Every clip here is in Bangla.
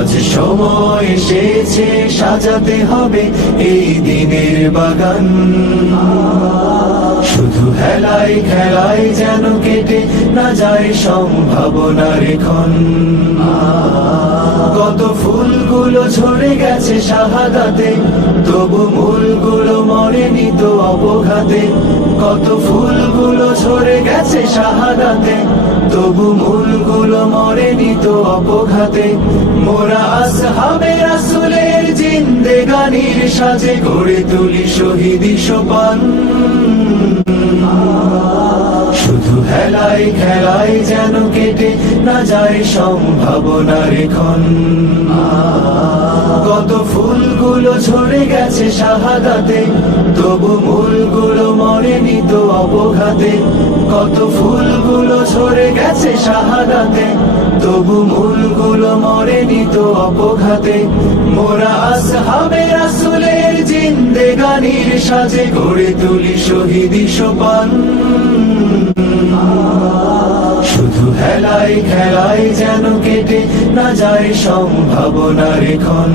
আজ সময় এসেছে সাজাতে হবে এই দিনের বাগান। শুধু হেলায় খেলায় যেন কেটে না যায় সম্ভাবনার ক্ষণ। কত ফুলগুলো ঝরে গেছে শাহাদাতে, তবু মূলগুলো মরেনি তো অপঘাতে। কত ফুলগুলো ঝরে গেছে শাহাদাতে, তবু মূলগুলো মরেনি তো অপঘাতে। মোরা আসহাবে রাসূলের জিন্দেগানির সাজে গড়ে তুলি শহীদি সোপান। শুধু হেলায় খেলায় যেন কেটে না যায় সম্ভাবনার ক্ষণ। কত ফুলগুলো ঝরে গেছে শাহাদাতে, তবু মূলগুলো মরেনি তো অপঘাতে। কত ফুলগুলো ঝরে গেছে শাহাদাতে, তবু মূলগুলো মরেনি তো অপঘাতে। মোরা আসহাবে রাসূলের জিন্দেগানির সাজে গড়ে তুলি শহীদি সোপান। শুধু হেলায় খেলায় যেন কেটে না যায় সম্ভাবনার ক্ষণ।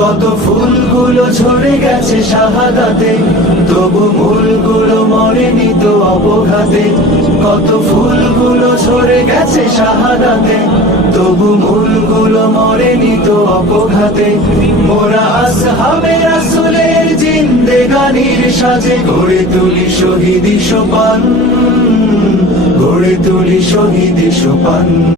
কত ফুলগুলো ঝরে গেছে শাহাদাতে, তবু মূলগুলো মরেনি তো অপঘাতে। কত ফুলগুলো ঝরে গেছে শাহাদাতে, তবু মূলগুলো মরেনি তো অপঘাতে। মোরা আসহাবে রাসূলের জিন্দেগানির সাজে গড়ে তুলি শহীদি সোপান। গড়ে তুলি শহীদি সোপান।